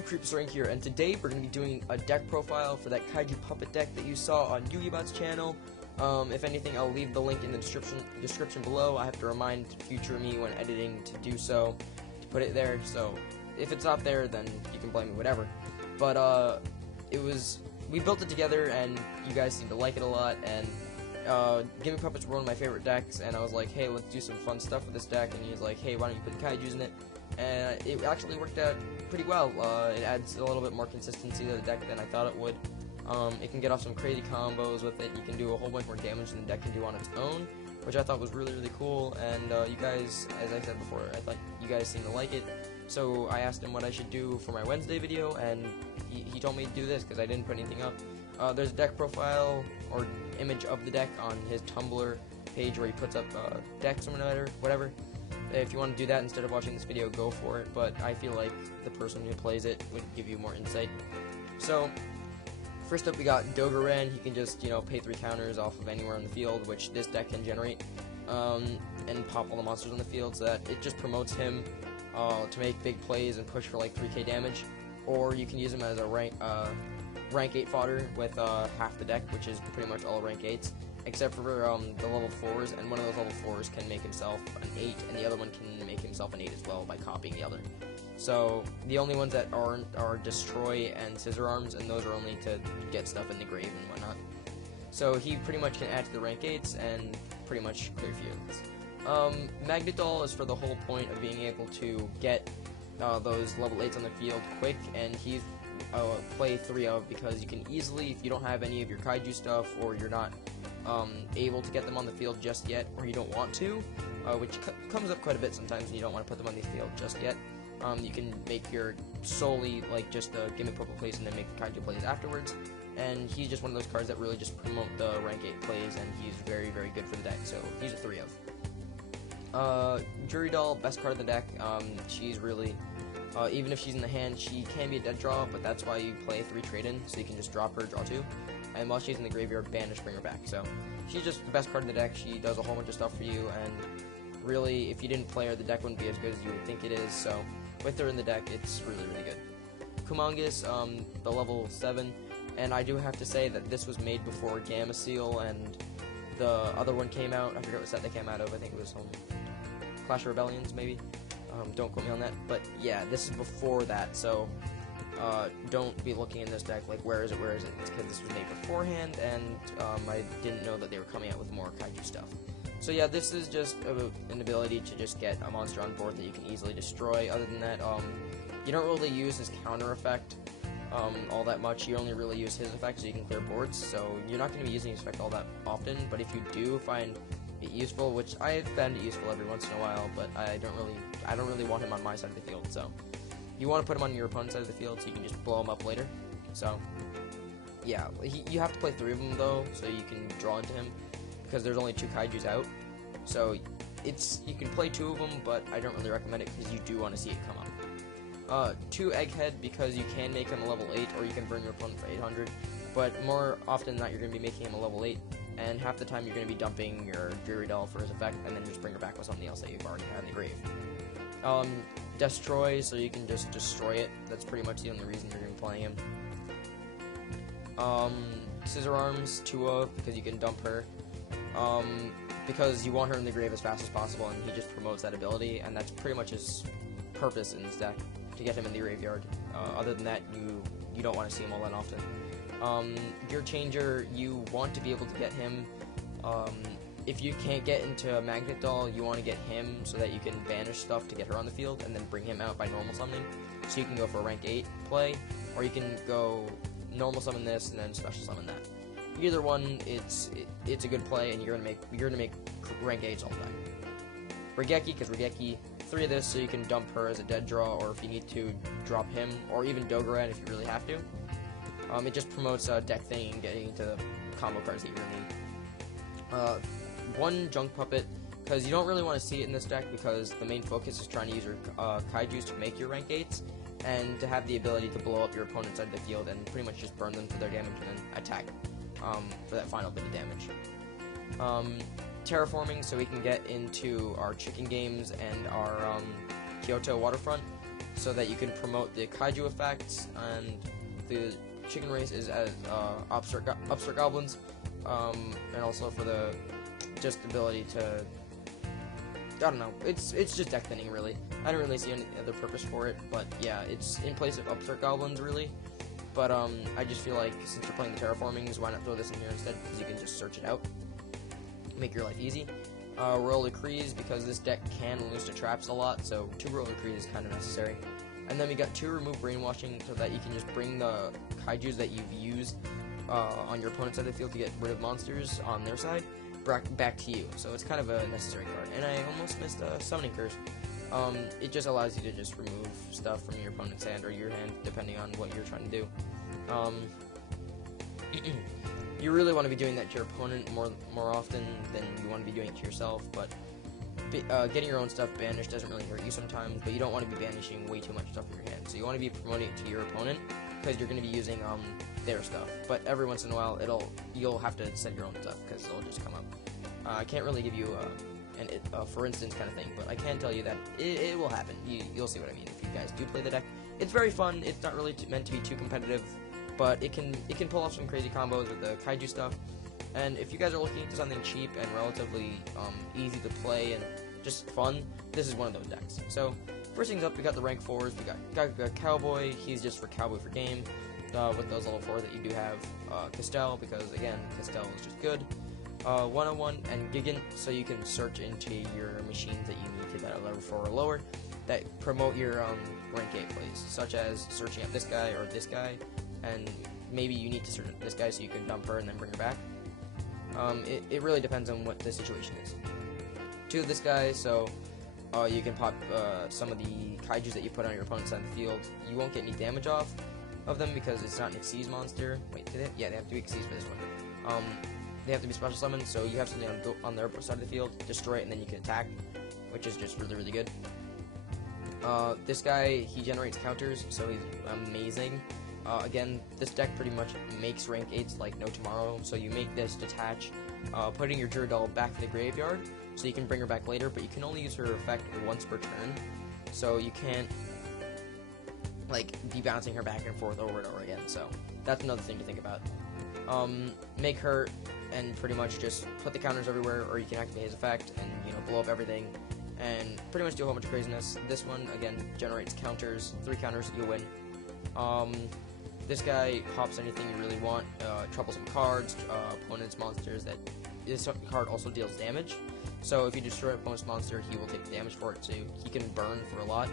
YouTube, Creeps Rank here, and today we're going to be doing a deck profile for that Kaiju puppet deck that you saw on YEAAAHHH's channel. If anything, I'll leave the link in the description below. I have to remind future me when editing to do so, to put it there, so if it's not there, then you can blame me, whatever. But, we built it together, and you guys seem to like it a lot, and Gimmick Puppets were one of my favorite decks, and I was like, hey, let's do some fun stuff with this deck, and he's like, hey, why don't you put Kaijus in it? And it actually worked out pretty well. It adds a little bit more consistency to the deck than I thought it would. It can get off some crazy combos with it. You can do a whole bunch more damage than the deck can do on its own, which I thought was really, really cool. And you guys, as I said before, I thought you guys seemed to like it. So I asked him what I should do for my Wednesday video, and he told me to do this because I didn't put anything up. There's a deck profile or image of the deck on his Tumblr page where he puts up decks or whatever. If you want to do that instead of watching this video, go for it, but I feel like the person who plays it would give you more insight. So, first up we got Dogoran. He can just, pay 3 counters off of anywhere on the field, which this deck can generate, and pop all the monsters on the field, so that it just promotes him to make big plays and push for like 3k damage. Or you can use him as a rank 8 fodder with half the deck, which is pretty much all rank 8s. Except for the level 4s, and one of those level 4s can make himself an 8, and the other one can make himself an 8 as well by copying the other. So, the only ones that aren't are Destroy and Scissor Arms, and those are only to get stuff in the grave and whatnot. So, he pretty much can add to the rank 8s and pretty much clear fields. Magnedoll is for the whole point of being able to get those level 8s on the field quick, and he's play 3 of, because you can easily, if you don't have any of your Kaiju stuff, or you're not able to get them on the field just yet, or you don't want to, which comes up quite a bit sometimes when you don't want to put them on the field just yet. You can make your solely like just the Gimmick Purple plays and then make the Kaiju plays afterwards, and he's just one of those cards that really just promote the rank 8 plays, and he's very, very good for the deck, so he's a 3 of. Jury Doll, best card of the deck. She's really, even if she's in the hand, she can be a dead draw, but that's why you play 3 trade-in, so you can just drop her, draw 2. And while she's in the graveyard, banish, bring her back. So, she's just the best card in the deck. She does a whole bunch of stuff for you, and really, if you didn't play her, the deck wouldn't be as good as you would think it is. So, with her in the deck, it's really, really good. Kumongus, the level 7, and I do have to say that this was made before Gamma Seal and the other one came out. I forget what set they came out of. I think it was Clash of Rebellions, maybe. Don't quote me on that. But yeah, this is before that, so don't be looking in this deck like, where is it? It's because this was made beforehand, and I didn't know that they were coming out with more Kaiju stuff. So yeah, this is just an ability to just get a monster on board that you can easily destroy. Other than that, you don't really use his counter effect all that much. You only really use his effect so you can clear boards, so you're not going to be using his effect all that often, but if you do find it useful, which I found it useful every once in a while, but I don't really want him on my side of the field, so you want to put him on your opponent's side of the field so you can just blow him up later. So, yeah, you have to play 3 of them, though, so you can draw into him, because there's only 2 Kaijus out. So, you can play 2 of them, but I don't really recommend it, because you do want to see it come up. 2 Egghead, because you can make him a level 8, or you can burn your opponent for 800, but more often than not, you're going to be making him a level 8, and half the time you're going to be dumping your Jury Doll for his effect, and then just bring her back with something else that you've already had in the grave. Destroy, so you can just destroy it. That's pretty much the only reason you're going to be playing him. Scissor Arms, 2 of, because you can dump her. Because you want her in the grave as fast as possible, and he just promotes that ability, and that's pretty much his purpose in this deck, to get him in the graveyard. Other than that, you don't want to see him all that often. Gear Changer, you want to be able to get him, if you can't get into a Magnet Doll, you want to get him so that you can banish stuff to get her on the field, and then bring him out by normal summoning, so you can go for a rank 8 play, or you can go normal summon this, and then special summon that. Either one, it's a good play, and you're gonna make rank 8s all the time. Regeki, because Regeki, 3 of this, so you can dump her as a dead draw, or if you need to, drop him, or even Dogoran if you really have to. It just promotes deck thing and getting into the combo cards that you really need. 1 Junk Puppet, because you don't really want to see it in this deck, because the main focus is trying to use your Kaijus to make your rank 8s, and to have the ability to blow up your opponent's side of the field and pretty much just burn them for their damage and then attack for that final bit of damage. Terraforming, so we can get into our chicken games and our Kyoto waterfront. so that you can promote the Kaiju effects, and the chicken race is as upstart goblins, and also for the just ability to, I don't know, it's just deck thinning really. I don't really see any other purpose for it, but yeah, it's in place of upstart goblins really. But I just feel like since you're playing the terraformings, why not throw this in here instead, because you can just search it out, make your life easy. Royal Decrees, because this deck can lose to traps a lot, so 2 Royal Decrees is kind of necessary. And then we got 2 Remove Brainwashing, so that you can just bring the Kaijus that you've used on your opponent's side of the field to get rid of monsters on their side back to you. So it's kind of a necessary card. And I almost missed a Summoning Curse. It just allows you to just remove stuff from your opponent's hand or your hand, depending on what you're trying to do. You really want to be doing that to your opponent more often than you want to be doing it to yourself, but getting your own stuff banished doesn't really hurt you sometimes, but you don't want to be banishing way too much stuff from your hand. So you want to be promoting it to your opponent, because you're going to be using their stuff. But every once in a while, you'll have to send your own stuff, because it'll just come up. I can't really give you a for instance kind of thing, but I can tell you that it will happen. You'll see what I mean if you guys do play the deck. It's very fun. It's not really meant to be too competitive, but it can pull off some crazy combos with the Kaiju stuff. And if you guys are looking for something cheap and relatively easy to play and just fun, this is one of those decks. So first things up, we got the rank 4s. We got Cowboy. He's just for Cowboy for game. With those level 4s that you do have, Castell, because again, Castell is just good. 101 and Gigant, so you can search into your machines that you need to that are level 4 or lower that promote your rank 8 plays, such as searching up this guy or this guy, and maybe you need to search this guy so you can dump her and then bring her back. It really depends on what the situation is. 2 of this guy, so you can pop some of the Kaijus that you put on your opponent's side of the field. You won't get any damage off of them because it's not an Xyz monster. Wait, did it? Yeah, they have to be Xyz for this one. They have to be special summoned, so you have something on their side of the field, destroy it, and then you can attack, which is just really, really good. This guy, he generates counters, so he's amazing. Again, this deck pretty much makes rank 8s like no tomorrow, so you make this detach, putting your Duradol back in the graveyard, so you can bring her back later, but you can only use her effect once per turn, so you can't like be bouncing her back and forth over and over again, so that's another thing to think about. Make her and pretty much just put the counters everywhere, or you can activate his effect and, you know, blow up everything and pretty much do a whole bunch of craziness. This one, again, generates counters, 3 counters, you'll win. This guy pops anything you really want, troublesome cards, opponent's monsters. This card also deals damage, so if you destroy an opponent's monster, he will take the damage for it, so he can burn for a lot.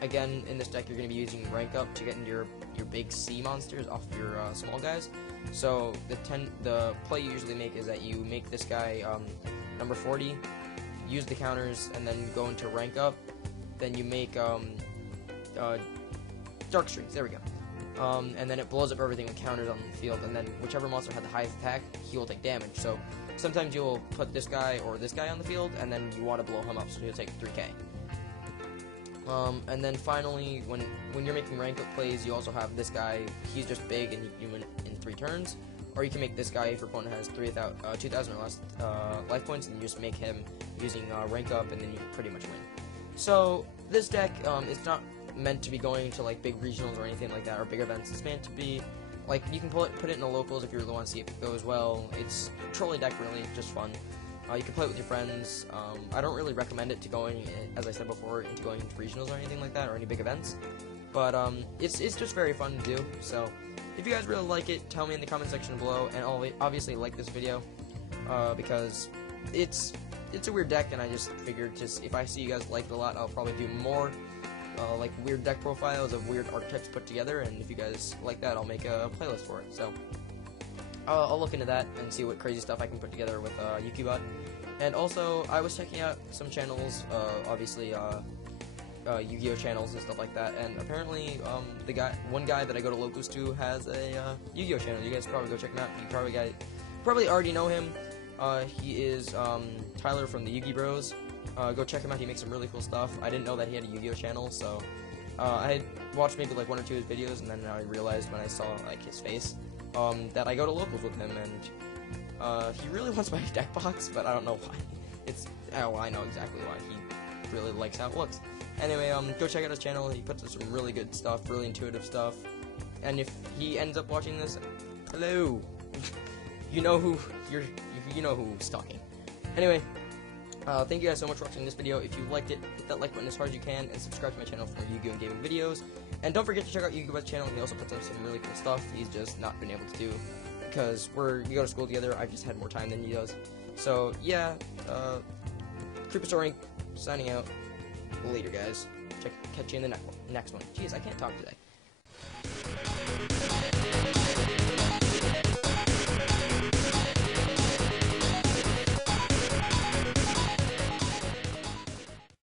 Again, in this deck, you're going to be using rank up to get into your big C monsters off of your small guys. So the play you usually make is that you make this guy number 40, use the counters, and then go into rank up. Then you make Dark Streaks. There we go. And then it blows up everything with counters on the field. And then whichever monster had the highest attack, he will take damage. So sometimes you'll put this guy or this guy on the field, and then you want to blow him up, so he'll take 3k. And then finally, when you're making rank up plays, you also have this guy. He's just big and you win in 3 turns. Or you can make this guy if your opponent has 2,000 or less life points, and you just make him using rank up, and then you pretty much win. So this deck is not meant to be going to like big regionals or anything like that, or big events. It's meant to be like you can put it in the locals if you really want to see if it goes well. It's a trolley deck, really, just fun. You can play it with your friends. I don't really recommend it to going, as I said before, into going into regionals or anything like that, or any big events. But it's just very fun to do. So if you guys really like it, tell me in the comment section below, and obviously like this video because it's a weird deck, and I just figured if I see you guys like it a lot, I'll probably do more like weird deck profiles of weird archetypes put together. And if you guys like that, I'll make a playlist for it. So I'll look into that and see what crazy stuff I can put together with YEAAAHHH. And also, I was checking out some channels, obviously Yu-Gi-Oh channels and stuff like that, and apparently one guy that I go to locals to has a Yu-Gi-Oh channel. You guys probably go check him out. You probably already know him. He is Tyler from the Yu-Gi Bros. Go check him out. He makes some really cool stuff. I didn't know that he had a Yu-Gi-Oh channel, so I had watched maybe like 1 or 2 of his videos, and then I realized when I saw like his face that I go to locals with him, and he really wants my deck box, but I don't know why. I know exactly why. He really likes how it looks. Anyway, go check out his channel. He puts up some really good stuff, really intuitive stuff. And if he ends up watching this, hello, you know who's talking. Anyway, thank you guys so much for watching this video. If you liked it, hit that like button as hard as you can, and subscribe to my channel for more Yu-Gi-Oh! Gaming videos. And don't forget to check out Yu-Gi-Oh's channel. He also puts up some really cool stuff. He's just not been able to do because we go to school together. I've just had more time than he does. So yeah, Creeper Soaring signing out. Later, guys. Catch you in the next one. Jeez, I can't talk today.